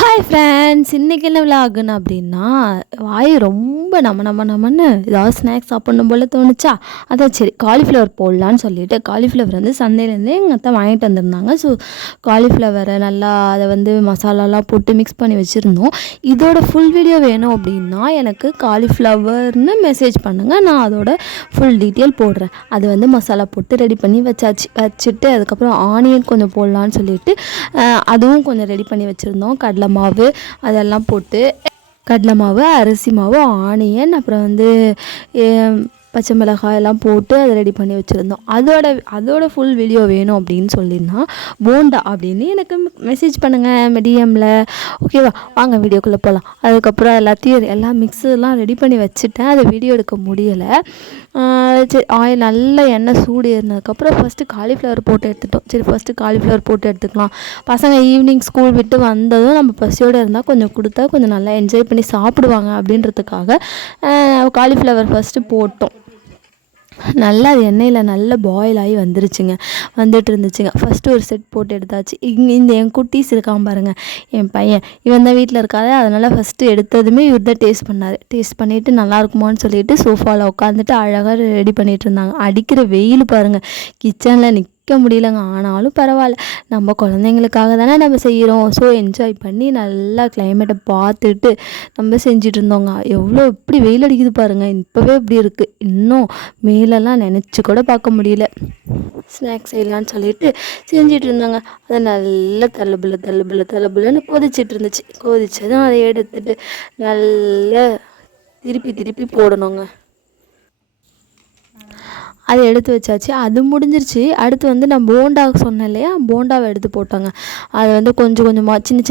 Hi friends, இன்றைக்கி என்ன விலாகுன்னு அப்படின்னா, வாய் ரொம்ப நம்மன்னு ஏதாவது ஸ்நாக்ஸ் சாப்பிட்ணும் போல் தோணுச்சா, அதான் சரி காலிஃப்ளவர் போடலான்னு சொல்லிட்டு காலிஃப்ளவர் வந்து சந்தையிலேருந்து எங்கள் அத்தை வாங்கிட்டு வந்திருந்தாங்க. ஸோ காலிஃப்ளவரை நல்லா அதை வந்து மசாலாலாம் போட்டு மிக்ஸ் பண்ணி வச்சுருந்தோம். இதோட ஃபுல் வீடியோ வேணும் அப்படின்னா எனக்கு காலிஃப்ளவர்னு மெசேஜ் பண்ணுங்கள், நான் அதோட ஃபுல் டீட்டெயில் போடுறேன். அது வந்து மசாலா போட்டு ரெடி பண்ணி வச்சுட்டு அதுக்கப்புறம் ஆனியன் கொஞ்சம் போடலான்னு சொல்லிட்டு அதுவும் கொஞ்சம் ரெடி பண்ணி வச்சுருந்தோம். கடலை மாவு அதெல்லாம் போட்டு கடலை மாவு, அரிசி மாவு, ஆனியன், அப்புறம் வந்து பச்சை மிளகாய் எல்லாம் போட்டு அதை ரெடி பண்ணி வச்சுருந்தோம். அதோட ஃபுல் வீடியோ வேணும் அப்படின்னு சொல்லியிருந்தா போண்டா அப்படின்னு எனக்கு மெசேஜ் பண்ணுங்கள் டிஎம்மில். ஓகேவா, வாங்க வீடியோக்குள்ளே போகலாம். அதுக்கப்புறம் எல்லாம் மிக்ஸெலாம் ரெடி பண்ணி வச்சுட்டேன், அதை வீடியோ எடுக்க முடியலை. சரி ஆயில் நல்லா எண்ணெய் சூடு ஏறினதுக்கப்புறம் ஃபஸ்ட்டு காலிஃப்ளவர் போட்டு எடுத்துட்டோம். சரி ஃபஸ்ட்டு காலிஃப்ளவர் போட்டு எடுத்துக்கலாம், பசங்க ஈவினிங் ஸ்கூல் விட்டு வந்ததும் நம்ம பசியோடு இருந்தால் கொஞ்சம் கொடுத்தா கொஞ்சம் நல்லா என்ஜாய் பண்ணி சாப்பிடுவாங்க அப்படின்றதுக்காக காலிஃப்ளவர் ஃபஸ்ட்டு போட்டோம். நல்லா அது எண்ணெயில் நல்லா பாயில் ஆகி வந்துட்டு இருந்துச்சுங்க. ஃபஸ்ட்டு ஒரு செட் போட்டு எடுத்தாச்சு. இந்த என் குட்டீஸ் இருக்கான் பாருங்கள், என் பையன், இவன் தான் வீட்டில் இருக்காது. அதனால் ஃபஸ்ட்டு எடுத்ததுமே இவர் தான் டேஸ்ட் பண்ணார். டேஸ்ட் பண்ணிவிட்டு நல்லா இருக்குமான்னு சொல்லிட்டு சோஃபாவில் உட்காந்துட்டு அழகாக ரெடி பண்ணிகிட்டு இருந்தாங்க. அடிக்கிற வெயில் பாருங்கள், கிச்சனில் முடியலங்க. ஆனாலும் பரவாயில்ல, நம்ம குழந்தைங்களுக்காக தானே நம்ம செய்கிறோம். ஸோ என்ஜாய் பண்ணி நல்லா கிளைமேட்டை பார்த்துட்டு நம்ம செஞ்சுட்டு இருந்தோங்க. எவ்வளோ இப்படி வெயில் அடிக்குது பாருங்கள், இப்போவே இப்படி இருக்குது. இன்னும் மேலெல்லாம் நினச்சி கூட பார்க்க முடியல. ஸ்நாக்ஸ் செய்யலான்னு சொல்லிட்டு செஞ்சிட்டு இருந்தாங்க. அதை நல்லா தள்ளுபுள்ளுன்னு கொதிச்சிட்டு இருந்துச்சு. கொதிச்சதும் அதை எடுத்துட்டு நல்லா திருப்பி போடணுங்க. அதை எடுத்து வச்சாச்சு. அது முடிஞ்சிருச்சு. அடுத்து வந்து நான் போண்டா சொன்னேன் இல்லையா, போண்டாவை எடுத்து போட்டாங்க. அதை வந்து கொஞ்சம் கொஞ்சமாக சின்ன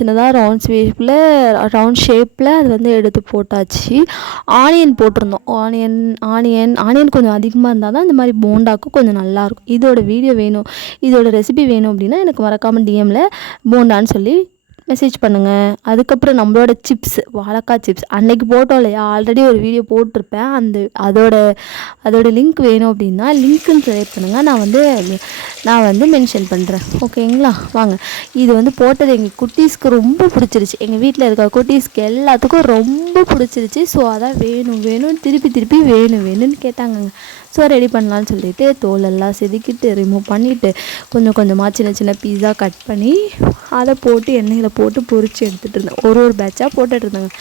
சின்னதாக ரவுண்ட் ஷேப்பில் அது வந்து எடுத்து போட்டாச்சு. ஆனியன் போட்டிருந்தோம். ஆனியன் கொஞ்சம் அதிகமாக இருந்தால் தான் இந்த மாதிரி போண்டாவுக்கு கொஞ்சம் நல்லாயிருக்கும். இதோட வீடியோ வேணும், இதோட ரெசிபி வேணும் அப்படின்னா எனக்கு மறக்காமல் டிஎம்மில் போண்டான்னு சொல்லி மெசேஜ் பண்ணுங்கள். அதுக்கப்புறம் நம்மளோட சிப்ஸ், வாழைக்காய் சிப்ஸ் அன்னைக்கு போட்டோம் இல்லையா, ஆல்ரெடி ஒரு வீடியோ போட்டிருப்பேன். அதோட லிங்க் வேணும் அப்படின்னா லிங்க்குன்னு செலக்ட் பண்ணுங்கள், நான் வந்து மென்ஷன் பண்ணுறேன். ஓகேங்களா, வாங்க. இது வந்து போட்டது எங்கள் குட்டீஸ்க்கு ரொம்ப பிடிச்சிருச்சு. எங்கள் வீட்டில் இருக்க குட்டீஸ்க்கு எல்லாத்துக்கும் ரொம்ப பிடிச்சிருச்சு. ஸோ அதான் வேணும் திருப்பி வேணும்னு கேட்டாங்கங்க. ஸோ ரெடி பண்ணலான்னு சொல்லிட்டு தோலெல்லாம் செதுக்கிட்டு ரிமூவ் பண்ணிவிட்டு கொஞ்சமாக சின்ன பீஸா கட் பண்ணி அதை போட்டு எண்ணெயில் போட்டு பொரித்து எடுத்துகிட்டு இருந்தேன். ஒரு பேட்சாக போட்டுட்டு இருந்தேங்க.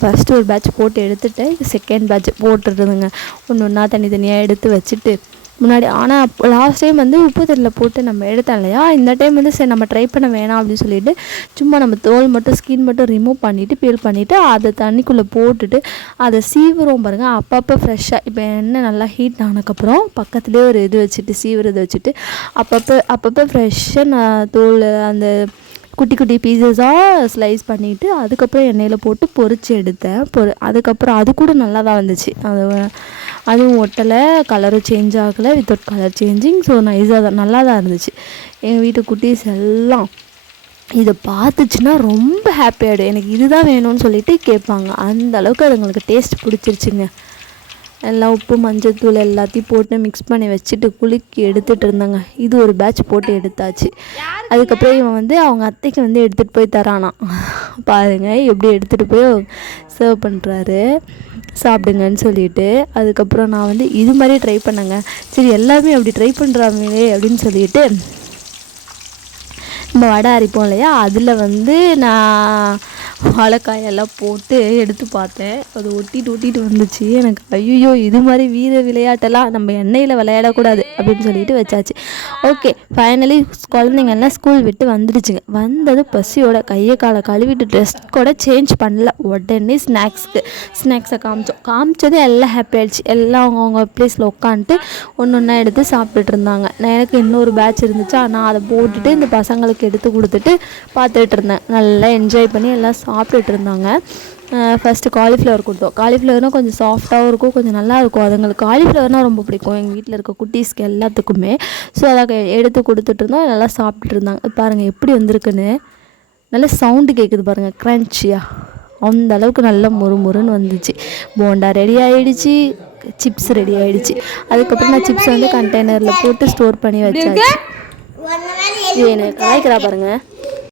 ஃபஸ்ட்டு ஒரு பேட்ச் போட்டு எடுத்துகிட்டு இது செகண்ட் பேட்ச் போட்டுருந்தேங்க. ஒன்றா தனித்தனியாக எடுத்து வச்சுட்டு முன்னாடி. ஆனால் லாஸ்ட் டைம் வந்து உப்பு தண்ணியில் போட்டு நம்ம எடுத்தோம் இல்லையா, இந்த டைம் வந்து சரி நம்ம ட்ரை பண்ண வேணாம் அப்படின்னு சொல்லிட்டு சும்மா நம்ம தோல் மட்டும் ஸ்கின் மட்டும் ரிமூவ் பண்ணிவிட்டு பீல் பண்ணிவிட்டு அதை தண்ணிக்குள்ளே போட்டுட்டு அதை சீவுறோம் பாருங்கள். அப்பப்போ ஃப்ரெஷ்ஷாக இப்போ எண்ணெய் நல்லா ஹீட் ஆனதுக்கப்புறம் பக்கத்துலேயே ஒரு இது வச்சுட்டு சீவுறதை வச்சுட்டு அப்பப்போ ஃப்ரெஷ்ஷாக நான் தோல் அந்த குட்டி பீசஸாக ஸ்லைஸ் பண்ணிவிட்டு அதுக்கப்புறம் எண்ணெயில் போட்டு பொரித்து எடுத்தேன். அதுக்கப்புறம் அது கூட நல்லா தான் வந்துச்சு. அதுவும் ஒட்டலை, கலரும் சேஞ்ச் ஆகலை, வித்தவுட் கலர் சேஞ்சிங். ஸோ நைஸாக தான் நல்லா தான் இருந்துச்சு. எங்கள் வீட்டு குட்டீஸ் எல்லாம் இதை பார்த்துச்சுன்னா ரொம்ப ஹாப்பியாகிடும். எனக்கு இதுதான் வேணும்னு சொல்லிட்டு கேட்பாங்க. அந்த அளவுக்கு அதுங்களுக்கு டேஸ்ட் பிடிச்சிருச்சுங்க. எல்லாம் உப்பு மஞ்சள் தூள் எல்லாத்தையும் போட்டு மிக்ஸ் பண்ணி வச்சுட்டு குலுக்கி எடுத்துகிட்டு இருந்தாங்க. இது ஒரு பேட்ச் போட்டு எடுத்தாச்சு. அதுக்கப்புறம் இவன் வந்து அவங்க அத்தைக்கு வந்து எடுத்துகிட்டு போய் தரானா பாருங்கள், எப்படி எடுத்துகிட்டு போய் சர்வ் பண்ணுறாரு, சாப்பிடுங்கன்னு சொல்லிட்டு. அதுக்கப்புறம் நான் வந்து இது மாதிரி ட்ரை பண்ணேங்க. சரி எல்லாருமே அப்படி ட்ரை பண்ணுறாங்களே அப்படின்னு சொல்லிட்டு நம்ம வடை அரைப்போம் இல்லையா, அதில் வந்து நான் வாழைக்காயெல்லாம் போட்டு எடுத்து பார்த்தேன். அது ஒட்டிட்டு வந்துச்சு. எனக்கு ஐயோ இது மாதிரி விளையாட்டெல்லாம் நம்ம எண்ணெயில் விளையாடக்கூடாது அப்படின்னு சொல்லிட்டு வச்சாச்சு. ஓகே, ஃபைனலி குழந்தைங்கள்லாம் ஸ்கூல் விட்டு வந்துடுச்சுங்க. வந்தது பசியோட கையை காலை கழுவிட்டு ட்ரெஸ் கூட சேஞ்ச் பண்ணல, உடனே ஸ்நாக்ஸை காமிச்சது எல்லாம் ஹாப்பி ஆகிடுச்சு. எல்லாம் அவங்கவுங்க ப்ளேஸில் உட்காந்துட்டு ஒன்றா எடுத்து சாப்பிட்டுட்டு இருந்தாங்க. எனக்கு இன்னொரு பேட்ச் இருந்துச்சா, நான் அதை போட்டுட்டு இந்த பசங்களுக்கு எடுத்து கொடுத்துட்டு பார்த்துட்டு இருந்தேன். நல்லா என்ஜாய் பண்ணி எல்லாம் சாப்பிட்டுட்டு இருந்தாங்க. ஃபஸ்ட்டு காலிஃப்ளவர் கொடுத்தோம். காலிஃப்ளவர்னால் கொஞ்சம் சாஃப்டாகவும் இருக்கும், கொஞ்சம் நல்லாயிருக்கும். அதுங்களுக்கு காலிஃப்ளவர்னால் ரொம்ப பிடிக்கும் எங்கள் வீட்டில் இருக்க குட்டீஸ்க்கு எல்லாத்துக்குமே. ஸோ அதை எடுத்து கொடுத்துட்டு இருந்தோம், நல்லா சாப்பிட்டுட்டு இருந்தாங்க. பாருங்கள் எப்படி வந்திருக்குன்னு, நல்லா சவுண்டு கேட்குது பாருங்கள், க்ரன்ச்சியாக. அந்த அளவுக்கு நல்லா முறுமுறுன்னு வந்துச்சு. போண்டா ரெடி ஆகிடுச்சு, சிப்ஸ் ரெடி ஆகிடுச்சு. அதுக்கப்புறம் நான் சிப்ஸ் வந்து கண்டெய்னரில் போட்டு ஸ்டோர் பண்ணி வச்சாச்சு. இது எனக்கு கலாய்க்கிறா பாருங்கள்.